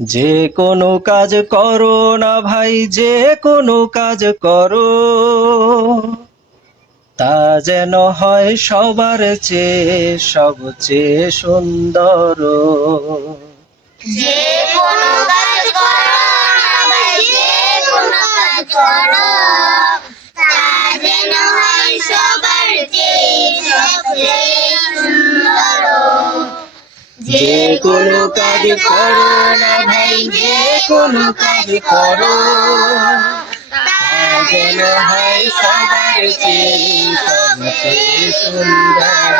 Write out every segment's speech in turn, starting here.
যে কোনো কাজ করো না ভাই, যে কোনো কাজ করো, তা যেন হয় সবার চেয়ে সবচেয়ে সুন্দর। যে কোনো কাজ করো না ভাই, যে কোনো কাজ করো, তা যেন হয় সবার চেয়ে সবচেয়ে সুন্দর। যে কোনো কাজ করো না ভাই, যে কোনো কাজ করো, তা যেন হয় সবার চেয়ে সবচেয়ে সুন্দর।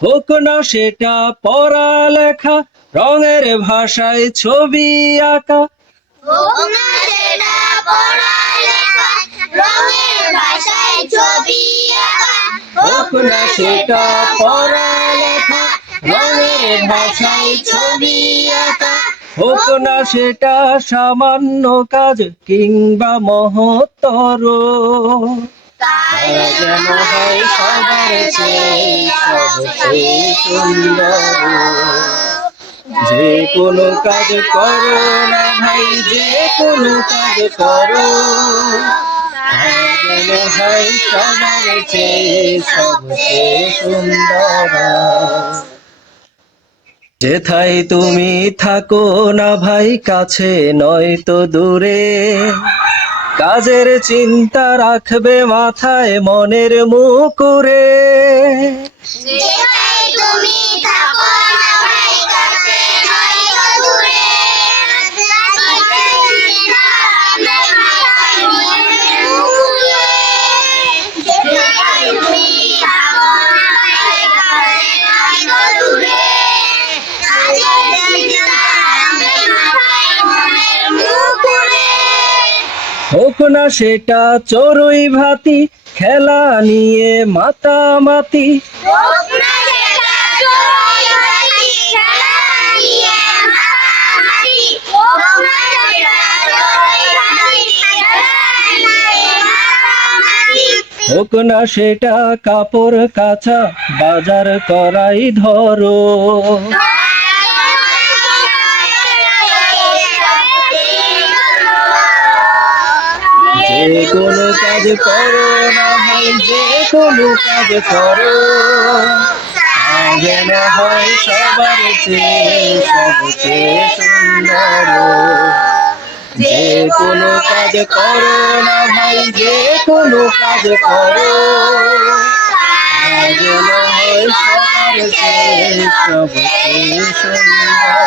হোক না সেটা পড়ালেখা, রঙের ভাষায় ছবি আঁকা, হোক না সেটা পড়ালেখা, রঙের ভাষায় ছবি আঁকা। হোক না সেটা পড়ালেখা, রঙের ভাষায় ছবি আঁকা, হোক না সেটা সামান্য কাজ কিংবা মহত্তর, তা যেন হয় সবার চেয়ে সবচেয়ে সুন্দর। যে কোনো কাজ করো না ভাই, যে কোনো কাজ করো, তা যেন হয় সবার চেয়ে সবচেয়ে সুন্দর। যেথায় তুমি থাকো না ভাই, কাছে নয়তো দূরে, কাজের চিন্তা রাখবে মাথায় মনের মুকুরে। যেখানে তুমি থাকো না ভাই, কাছে নয়তো দূরে, কাজের চিন্তা রাখবে মাথায় মনের মুকুরে। যেখানে তুমি থাকো না ভাই, কাছে নয়তো দূরে, কাজের চিন্তা রাখবে মাথায় মনের মুকুরে। হোক না সেটা চড়ুই ভাতি, খেলা নিয়ে মাতামাতি, হোক না সেটা চড়ুই ভাতি, খেলা নিয়ে মাতামাতি। হোক না সেটা চড়ুই ভাতি, খেলা নিয়ে মাতামাতি। হোক না সেটা কাপড় কাচা, বাজার করাই ধরো, যে কোনো কাজ করো না ভাই, যে কোনো কাজ করো, তা যেন হয় সবার চেয়ে সবচেয়ে সুন্দর। যে কোনো কাজ করো না ভাই, যে কোনো কাজ করো, তা যেন হয় সবার চেয়ে সবচেয়ে সুন্দর।